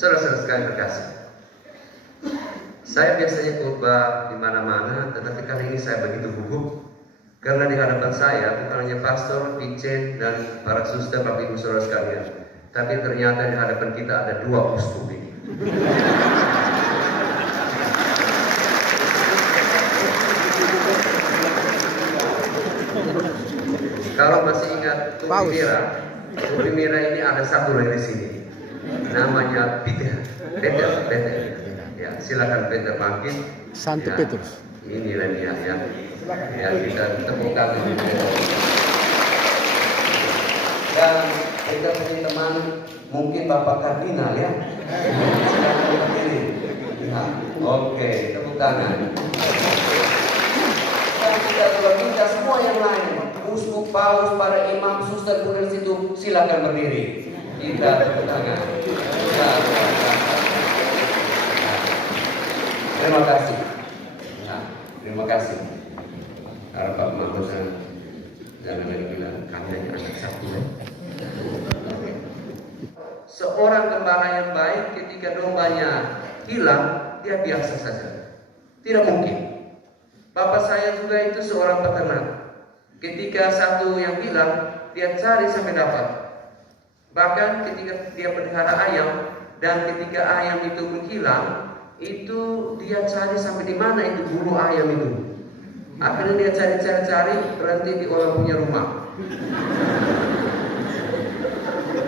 Saudara-saudara sekalian terkasih, saya biasanya khotbah di mana-mana, tetapi kali ini saya begitu gugup karena di hadapan saya bukan hanya pastor, Vincent, dan para suster, Bapak Ibu Saudara sekalian, tapi ternyata di hadapan kita ada dua uskup ini. Kalau masih ingat Tupi Mira ini ada satu lagi di sini, namanya Peter. Ya, silakan Peter bangkit. Santo ya, Petrus. Inilah dia ya. Ya, kita temukan ini. Dan kita punya teman, mungkin Bapak Kardinal ya. Silakan berdiri. Ya, oke, tepuk tangan. Dan kita minta semua yang lain, uskup, paus, para imam, suster, bukan situ, silakan berdiri. Kita tepuk tangan. Ya, terima kasih. Ya, terima kasih. Karena Pak Mahfud jangan lagi bilang kami hanya anak satu ya. Okay. Seorang gembala yang baik ketika dombanya hilang, dia biasa saja. Tidak mungkin. Bapak saya juga itu seorang peternak. Ketika satu yang hilang, dia cari sampai dapat. Bahkan ketika dia pelihara ayam dan ketika ayam itu menghilang, itu dia cari sampai di mana itu bulu ayam itu. Akhirnya dia cari, berhenti di orang punya rumah.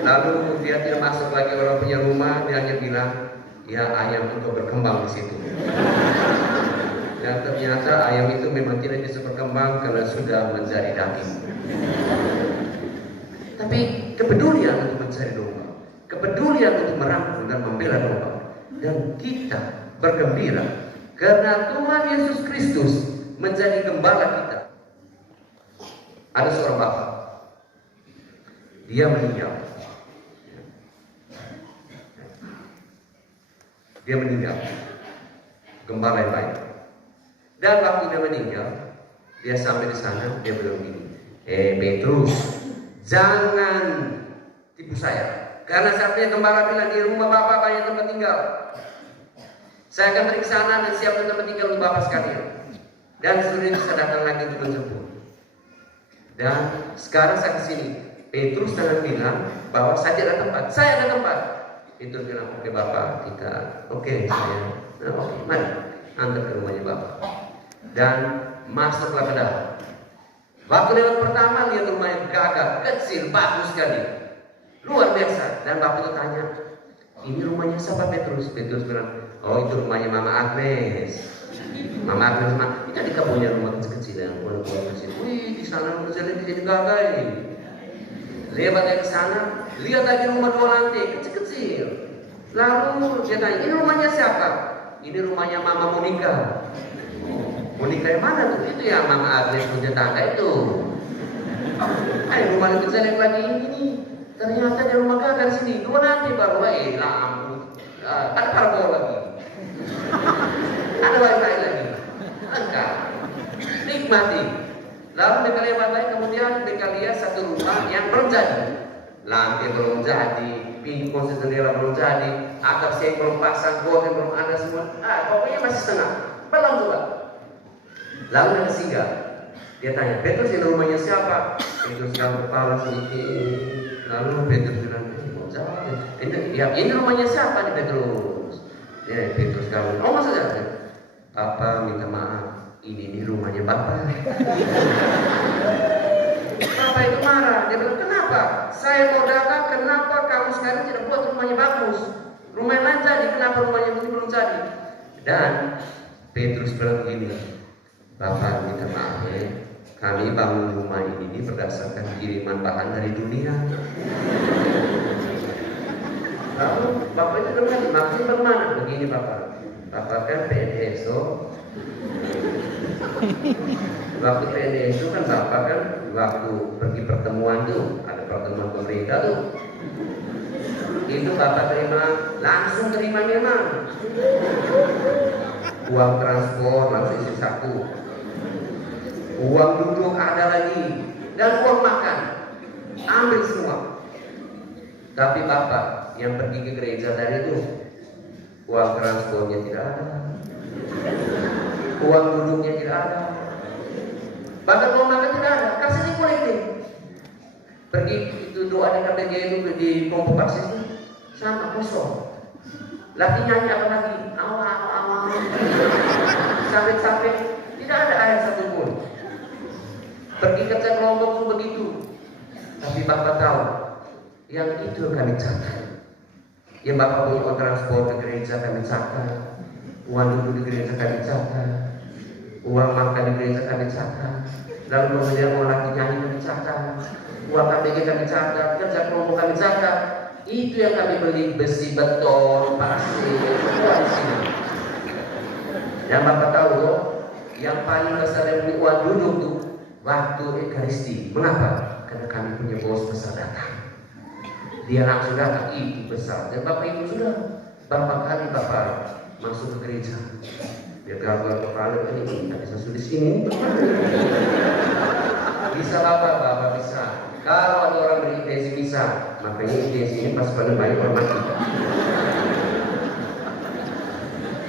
Lalu dia tidak masuk lagi orang punya rumah, dia hanya bilang, ya ayam itu berkembang di situ. Dan ternyata ayam itu memang tidak bisa berkembang karena sudah menjadi daging. Tapi kepedulian untuk mencari domba, kepedulian untuk merangkul dan membela domba, dan kita bergembira karena Tuhan Yesus Kristus menjadi gembala kita. Ada seorang bapak, dia meninggal. Gembala yang baik. Dan waktu dia meninggal, dia sampai di sana, dia bilang gini, Petrus, jangan tipu saya. Karena saatnya gembala bilang di rumah bapak banyak tempat tinggal. Saya akan pergi ke sana dan siapkan tempat tinggal untuk bapak sekalian. Dan sudah bisa datang lagi untuk menjemput. Dan sekarang saya kesini, Petrus jangan bilang bahwa saya tidak ada tempat. Saya ada tempat. Petrus bilang, oke bapak, kita, oke saya, oke, mari antar ke rumahnya bapak. Dan masuklah ke dalam. Waktu lewat pertama lihat rumahnya gagah, kecil, bagus sekali, luar biasa. Dan bapak itu tanya, ini rumahnya siapa Petrus? Petrus bilang, oh itu rumahnya Mama Agnes. Mama Agnes itu di punya rumah kecil yang buat kecil. Wih di sana rumah jadi gagah ini. Lewat dari ke sana, lihat lagi rumah 2 lantai kecil-kecil. Lalu dia tanya, ini rumahnya siapa? Ini rumahnya Mama Monica. Monica yang mana tuh? Itu ya Mama Agnes punya tangga itu. Rumah lebih kecil lagi ini. Ternyata di rumah gagah di sini 2 lantai baru. Lampu. Ada parabol lagi. Ada wifi lagi. Lengkap. Nikmati. Lalu mereka lewat lagi, kemudian mereka lihat satu rumah yang belum jadi. Lantai belum jadi, pintu kunci jendela belum jadi, atap seng belum pasang, gorden belum ada semua. Pokoknya masih setengah. Belum juga. Lalu dia singgah. Dia tanya, Petrus ini rumahnya siapa? Petrus yang kepala sedikit. Lalu Petrus bilang, ini rumahnya siapa nih Petrus? Ya Petrus kawan. Oh maksudnya, Papa minta maaf, ini rumahnya Bapak. Bapak itu marah. Dia bilang, kenapa? Saya mau datang, kenapa kamu sekarang tidak buat rumahnya bagus? Rumah yang lain jadi, kenapa rumahnya ini belum jadi? Dan Petrus bilang begini, Bapak minta maaf ya, kami bangun rumah ini berdasarkan kiriman bahan dari dunia. Lalu Bapak itu bilang, maksudnya bagaimana? Begini Bapak kan PNSO. Waktu PNSO kan Bapak kan waktu pergi pertemuan tuh, ada pertemuan pemerintah tuh, itu Bapak langsung terima memang. Uang transport langsung isi saku, uang duduk ada lagi, dan uang makan ambil semua. Tapi Bapak yang pergi ke gereja tadi itu uang transportnya tidak ada, uang duduknya tidak ada, bahkan mau makan tidak ada, kasih di kolektif. Pergi itu doa di KPG itu di kelompok paksis itu sama kosong. Lagi nyanyi apa lagi? Awal sampai tidak ada ayat satupun. Pergi kerja kelompok itu begitu. Tapi Bapak tahu, yang itu kami catat. Yang Bapak punya uang transport ke gereja kami catat, uang duduk di gereja kami catat, uang makan di gereja kami catat, lalu kemudian mau lagi nyanyi kami catat, uang KPG kami catat, kerja kelompok kami catat. Itu yang kami beli besi, beton, pasir, semua di sini. Yang Bapak tahu loh, yang paling besar yang beli uang duduk tuh waktu Ekaristi. Mengapa? Karena kami punya bos besar datang. Dia langsung datang, itu besar. Dan Bapak Ibu sudah berapa kali Bapak masuk ke gereja? Dia gambar kepala ini, tapi saya sudah di sini. Bisa Bapak bisa. Kalau ada orang berintensi bisa, makanya intensi ini pas pada baik hormat kita.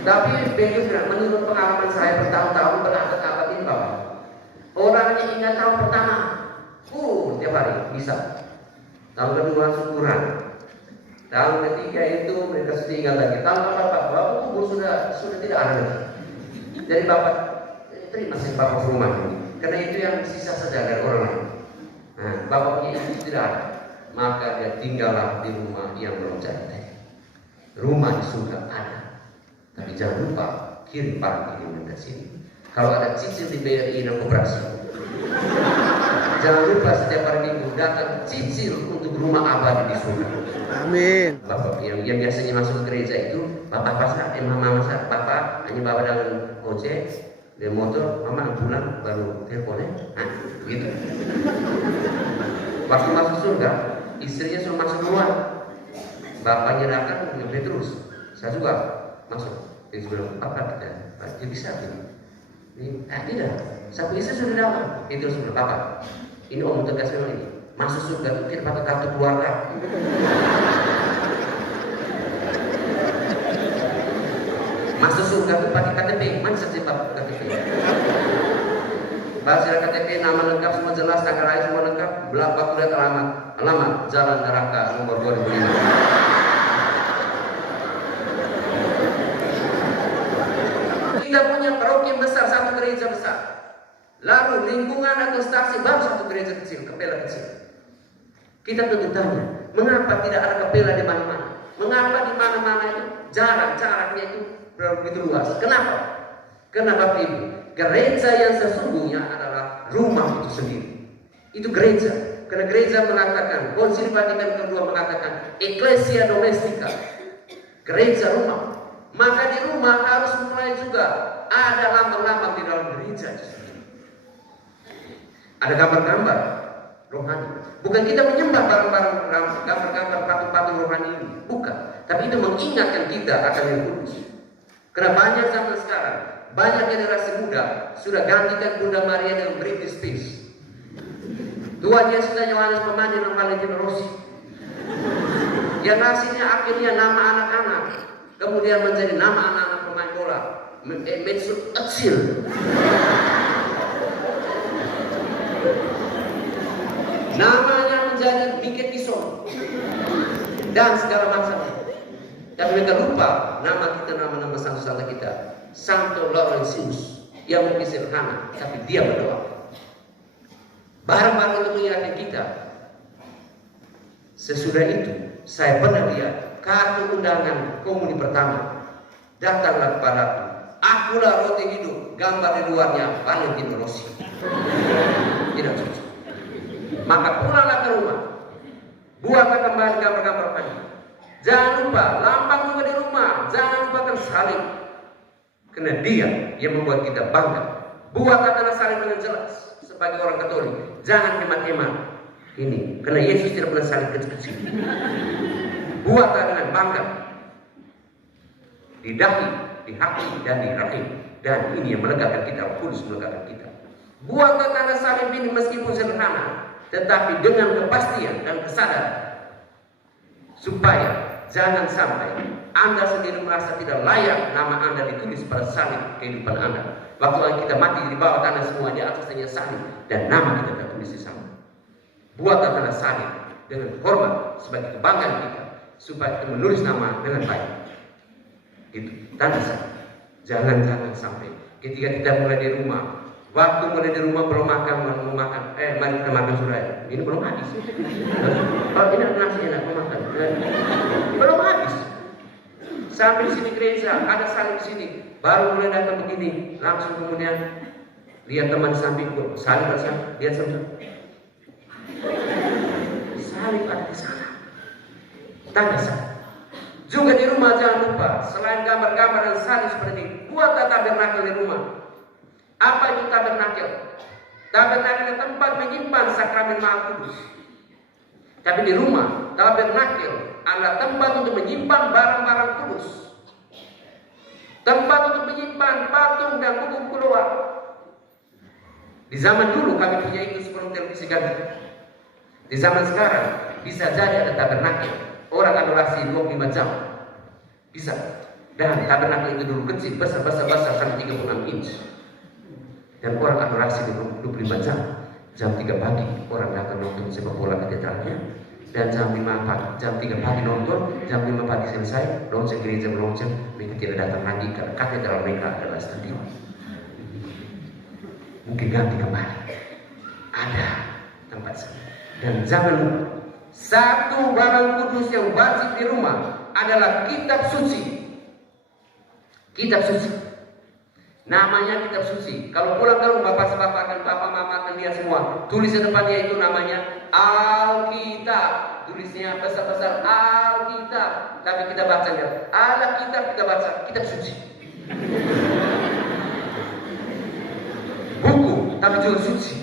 Tapi begitu, menurut pengalaman saya bertahun-tahun berabad-abad ini Bapak, orangnya ingat tahun pertama, tiap hari bisa. Tahun kedua syukuran, tahun ketiga itu mereka sudah ingat lagi. Tahun Bapak kubur sudah tidak ada lagi. Jadi Bapak terima kasih Bapak rumah ini, karena itu yang sisa saja dari orang lain. Nah, Bapak punya itu tidak ada, maka dia tinggallah di rumah yang belum jadi. Rumah di surga ada, tapi jangan lupa kirim barang kiriman ke sini. Kalau ada cicil di BRI dan koperasi, jangan lupa setiap hari Minggu datang cicil untuk rumah abadi di surga. Amin. Bapak yang biasanya masuk ke gereja itu, Bapak pasang, mama pasang, Bapak hanya bawa dengan ojek. Dia motor, mama pulang baru teleponnya, gitu. Waktu masuk surga, istrinya suruh masuk keluar. Bapaknya datang, dia terus. Saya juga masuk. Dia bilang, Bapak dia bisa ini. Tidak. Satu istri sudah dalam. Itu sudah Bapak. Ini om tegas memang ini. Masuk surga itu kita pakai kartu keluarga. Masuk surga itu pakai KTP, mana saja Bapak KTP? Bahasa KTP, nama lengkap semua jelas, tanggal lahir semua lengkap, waktu dan alamat, Jalan Neraka nomor 2005. Kita punya paroki besar, satu gereja besar. Lalu lingkungan atau stasi baru satu gereja kecil, kapela kecil. Kita tentu tanya, mengapa tidak ada kapela di mana-mana? Mengapa di mana-mana itu jaraknya itu begitu luas? Kenapa? Karena Bapak Ibu, gereja yang sesungguhnya adalah rumah itu sendiri. Itu gereja. Karena gereja mengatakan, Konsili Vatikan kedua mengatakan, Ecclesia Domestica, gereja rumah. Maka di rumah harus mulai juga ada lambang-lambang di dalam gereja itu sendiri. Ada gambar-gambar rohani. Bukan kita menyembah barang-barang gambar-gambar patung-patung rohani ini, bukan. Tapi itu mengingatkan kita akan Yang Kudus. Karena banyak zaman sekarang, banyak generasi muda sudah gantikan Bunda Maria dengan Britney Spears. Tuhan Yesus dan Yohanes Pemandi dan Valentino Rossi. Yang nasinya akhirnya nama anak-anak, kemudian menjadi nama anak-anak pemain bola. Mesut Özil. Namanya menjadi Miket Bison dan segala macam. Tapi mereka lupa nama kita, nama-nama santo-santo kita. Santo Laurentius yang mungkin sederhana, tapi dia berdoa. Barang-barang itu mengingatkan kita. Sesudah itu, saya pernah lihat kartu undangan komuni pertama. Datanglah kepadaku, akulah roti hidup. Gambar di luarnya Valentino Rossi. Tidak cocok. Maka pulanglah ke rumah, buatlah kembali gambar-gambar tadi. Jangan lupa lambang juga di rumah. Jangan lupakan salib, karena dia yang membuat kita bangga. Buatlah tanda salib dengan jelas sebagai orang Katolik. Jangan hemat-hemat ini, karena Yesus tidak pernah salib kecil-kecil. Buatlah dengan bangga di dahi, di hati, dan di rahim. Dan ini yang melegakan kita, Kudus melegakan kita. Buatlah tanda salib ini meskipun sederhana, tetapi dengan kepastian dan kesadaran, supaya jangan sampai Anda sendiri merasa tidak layak nama Anda ditulis pada salib kehidupan Anda. Waktu kita mati di bawah tanah semua, di atasnya salib dan nama kita tertulis di sana. Buatlah tanah salib dengan hormat sebagai kebanggaan kita, supaya kita menulis nama dengan baik. Itu tanda salib. Jangan sampai ketika kita mulai di rumah, waktu mulai di rumah belum makan, mari kita makan sudah. Ini belum habis. Oh, ini nasi enak, belum makan. Belum habis. Sampai di sini gereja, ada salib di sini. Baru mulai datang begini, langsung kemudian lihat teman samping, salib ada sana, lihat sama. Salib ada di sana. Tanda salib. Juga di rumah jangan lupa, selain gambar-gambar dan salib seperti ini, buatlah tabernakel di rumah. Apa itu tabernakel? Tabernakel adalah tempat menyimpan sakramen Maha Kudus. Tapi di rumah, tabernakel adalah tempat untuk menyimpan barang-barang kudus. Tempat untuk menyimpan patung dan hukum keluar. Di zaman dulu kami punya itu sebelum televisi kami. Di zaman sekarang bisa jadi ada tabernakel. Orang adorasi 25 jam. Bisa. Dan tabernakel itu dulu kecil, besar sampai 36 inch. Dan orang adorasi 25 jam. Jam 3 pagi orang datang nonton sepak bola katedralnya. Dan jam 5 pagi, jam 3 pagi nonton, jam 5 pagi selesai, lonceng gereja melonceng, mereka tidak datang lagi karena katedral mereka adalah stadion. Mungkin ganti kembali. Ada tempat sana. Dan jangan lupa, satu barang kudus yang wajib di rumah adalah kitab suci. Kitab suci. Namanya kitab suci. Kalau pulang ke rumah, bapak dan bapak mama akan lihat semua. Tulis di depannya itu namanya Alkitab. Tulisnya besar-besar Alkitab. Tapi kita bacanya Alkitab, kita baca kitab suci. Buku, tapi juga suci.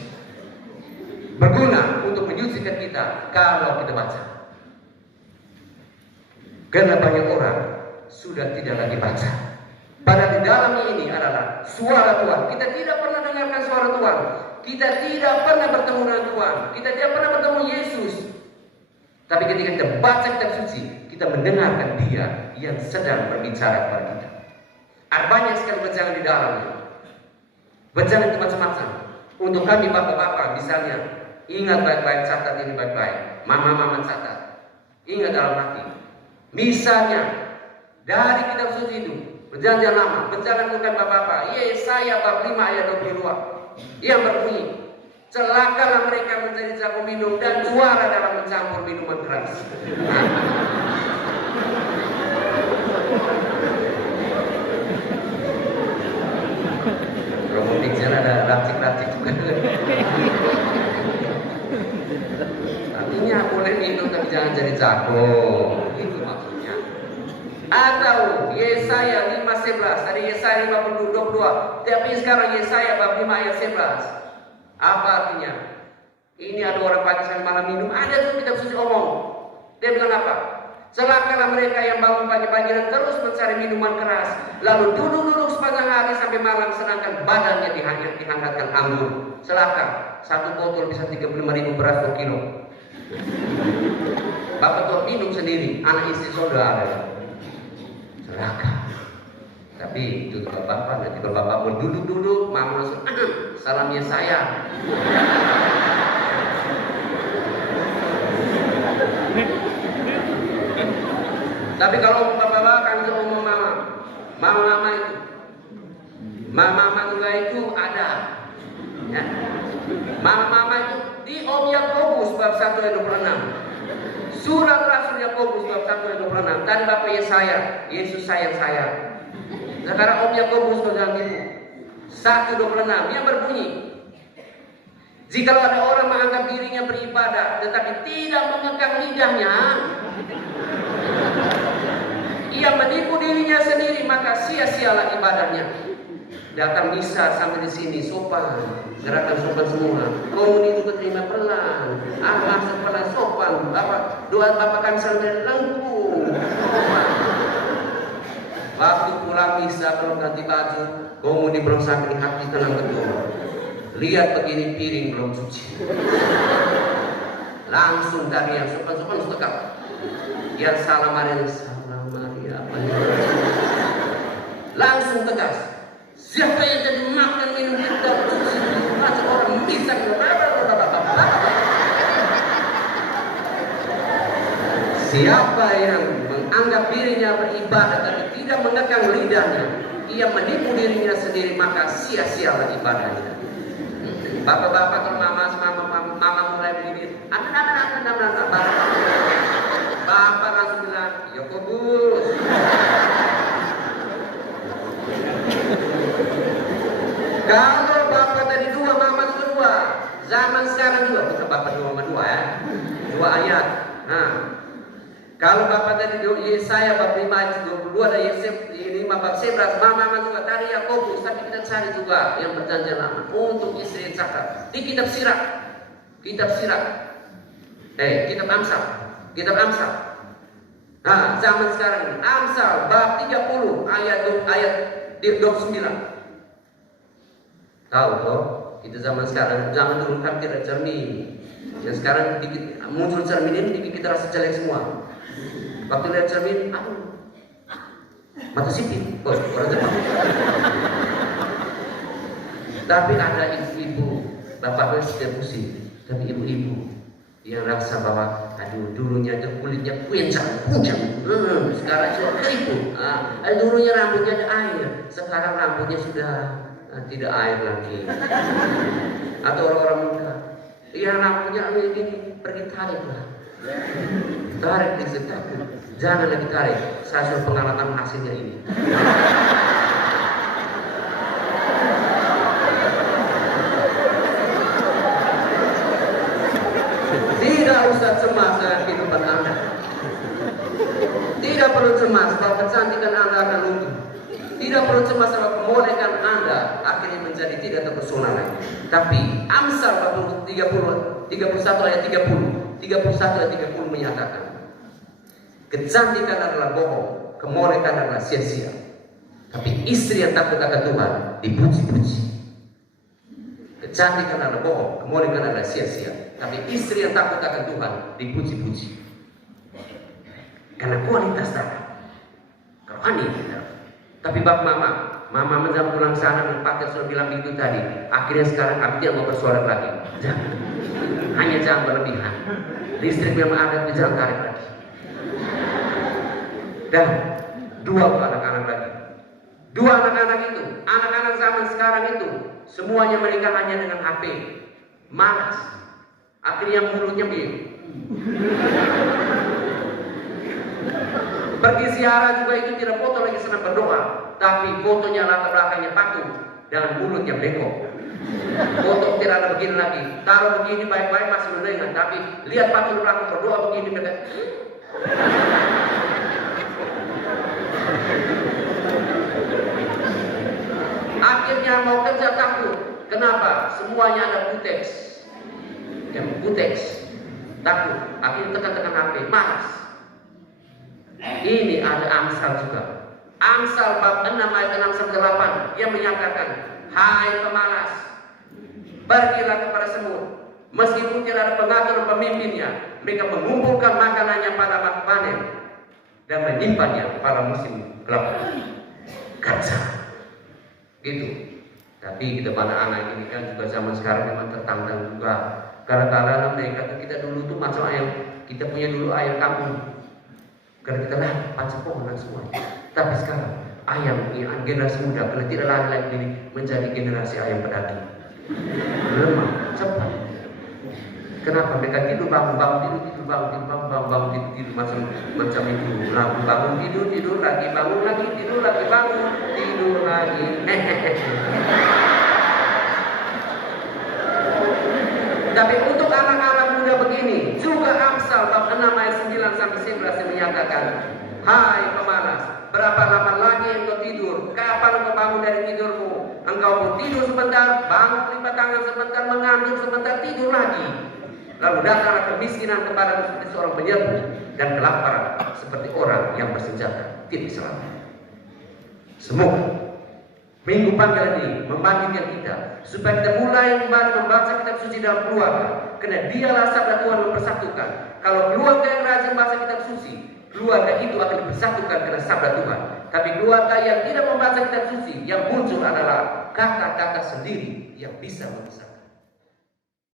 Berguna untuk menyucikan kita kalau kita baca. Karena banyak orang sudah tidak lagi baca. Padahal di dalam ini adalah suara Tuhan. Kita tidak pernah dengarkan suara Tuhan. Kita tidak pernah bertemu dengan Tuhan. Kita tidak pernah bertemu Yesus. Tapi ketika kita baca kitab suci, kita mendengarkan Dia yang sedang berbicara kepada kita. Ada banyak sekali bejangan di dalamnya. Bejangan itu macam-macam. Untuk kami bapak-bapak misalnya, ingat baik-baik, catat ini baik-baik. Mama-mama catat. Ingat dalam hati. Misalnya dari kitab suci itu, perjanjian lama, bencana bukan bapak-bapak. Yesaya bab 5 ayat 22 yang berbunyi, celakalah mereka menjadi jago minum dan juara dalam mencampur minuman keras. Robotiknya ada racik-racik juga. Artinya boleh minum tapi jangan jadi jago. Itu maksudnya. Atau Yesaya 5:11, dari Yesaya 52. Tapi sekarang Yesaya bab 5 ayat 11. Apa artinya? Ini ada orang pagi malam minum. Ada tuh kitab suci omong. Dia bilang apa? Celakalah mereka yang bangun pagi-pagi dan terus mencari minuman keras, lalu duduk-duduk sepanjang hari sampai malam, sedangkan badannya dihangatkan anggur. Celaka. Satu botol bisa 35.000 beras per kilo. Bapak tuh minum sendiri, anak istri saudara ada. Celaka. Tapi itu bapak, nanti kalau bapak mau duduk-duduk, mama langsung salamnya saya. Tapi kalau bapak-bapak kan ngomong mama itu, mama juga itu ada. Ya. Mama itu di Om Yakobus bab 1 ayat 26. Surat Rasul Yakobus bab 1 ayat 26. Tadi Bapak Yesaya, Yesus sayang saya. Sekarang Om Yakobus dalam itu 1:26 yang berbunyi, jikalau ada orang menganggap dirinya beribadah tetapi tidak mengekang lidahnya, ia menipu dirinya sendiri, maka sia-sialah ibadahnya. Datang misa sampai di sini sopan, gerakan sopan semua. Komuni itu terima pelan, sepelan sopan. Bapak doa bapak kan sambil lengkung. Waktu pulang misa belum ganti baju, komuni belum sampai hati tenang betul. Lihat begini piring belum cuci. Langsung dari yang sopan-sopan setekap. Yang salah Maria, salah Maria. Langsung tegas. Siapa yang jadi makan minum kita? Macam orang bisa. Siapa yang menganggap dirinya beribadah tapi tidak mengekang lidahnya, ia menipu dirinya sendiri, maka sia-sialah ibadahnya. Bapak-bapak atau mama mulai begini, bapak langsung bilang, Yakobus. Kalau bapak tadi dua, mama juga dua. Zaman sekarang juga, bukan bapak dua sama dua ya, dua ayat. Nah, kalau bapak tadi Yesaya bab 5 ayat 22 dan Yesaya 5 bab 11, mama juga tadi Yakobus, tapi kita cari juga yang perjanjian lama untuk istri Ishak di kitab Sirach. Kitab Amsal. Nah, zaman sekarang ini Amsal bab 30 ayat 29. Tahu toh, kita zaman sekarang, zaman dulu kan tidak cermin. Yang sekarang muncul cermin ini bikin kita rasa jelek semua. Waktu lihat cermin, aduh, mata sipit, orang Jepang. Tapi ada ibu-ibu, bapaknya sudah pusing, tapi ibu-ibu yang rasa bahwa, aduh, dulunya kulitnya puncang, sekarang cuma keriput. Dulunya rambutnya ada air, sekarang rambutnya sudah tidak air lagi. Atau orang-orang muda, yang rambutnya ini pergi tarik lah. Tarik di sekitar, jangan lagi tarik. Saya sudah pengalaman hasilnya ini. Tidak usah cemas dengan kehidupan Anda. Tidak perlu cemas bahwa kecantikan Anda akan luntur. Tidak perlu cemas bahwa kemolekan Anda akhirnya menjadi tidak terpesona lagi. Tapi Amsal 31 ayat 30 menyatakan, kecantikan adalah bohong, kemolekan adalah sia-sia. Tapi istri yang takut akan Tuhan dipuji-puji. Kecantikan adalah bohong, kemolekan adalah sia-sia. Tapi istri yang takut akan Tuhan dipuji-puji. Karena kualitas darah, rohani kita. Tapi bab mama menjam pulang sana dan pakai sudah bilang itu tadi. Akhirnya sekarang abdi mau bersorak lagi. Jangan, hanya jangan berlebihan. Listrik memang ada, jangan tarik lagi. Dan dua anak-anak lagi. Dua anak-anak itu, anak-anak zaman sekarang itu, semuanya menikah hanya dengan HP. Malas. Akhirnya mulutnya biru. Pergi ziarah juga itu tidak foto lagi senang berdoa, tapi fotonya latar belakangnya patung dan mulutnya bengkok. Foto tidak ada begini lagi. Taruh begini baik-baik masih mendengar, tapi lihat patung belakang berdoa begini dekat. Akhirnya mau kerja takut. Kenapa? Semuanya ada kuteks. Takut. Akhirnya tekan-tekan HP, malas. Ini ada Amsal juga. Amsal bab 6 ayat 6 sampai 8 yang menyatakan, hai pemalas, pergilah kepada semut. Meskipun tidak ada pengatur pemimpinnya, mereka mengumpulkan makanannya pada waktu panen dan menyimpannya pada musim kelapa. Kerja. Gitu. Tapi kita pada anak ini kan juga zaman sekarang memang tertantang juga. Kadang-kadang mereka kita dulu tuh macam ayam, kita punya dulu ayam kampung. Karena kita lah pacar pohon semua. Tapi sekarang ayam yang generasi muda karena tidak lagi ini menjadi generasi ayam pedaging. Lemah, cepat. Kenapa mereka tidur bangun tidur macam itu. Bangun tidur lagi bangun lagi tidur lagi. Tapi untuk anak-anak muda begini, juga Amsal bab 6 ayat 9 sampai 11 yang menyatakan, hai pemalas, berapa lama lagi engkau tidur? Kapan engkau bangun dari tidurmu? Engkau pun tidur sebentar, bangun lipat tangan sebentar, mengantuk sebentar, tidur lagi. Lalu datanglah kemiskinan kepadamu seperti seorang penyerbu, dan kelaparan seperti orang yang bersenjata tidak selamat. Semoga minggu panggilan ini membangkitkan kita supaya kita mulai kembali membaca kitab suci dalam keluarga, Karena dialah sabda Tuhan mempersatukan. Kalau keluarga yang rajin membaca kitab suci, keluarga itu akan dipersatukan karena sabda Tuhan. Tapi keluarga yang tidak membaca kitab suci, yang muncul adalah kata-kata sendiri yang bisa memisahkan.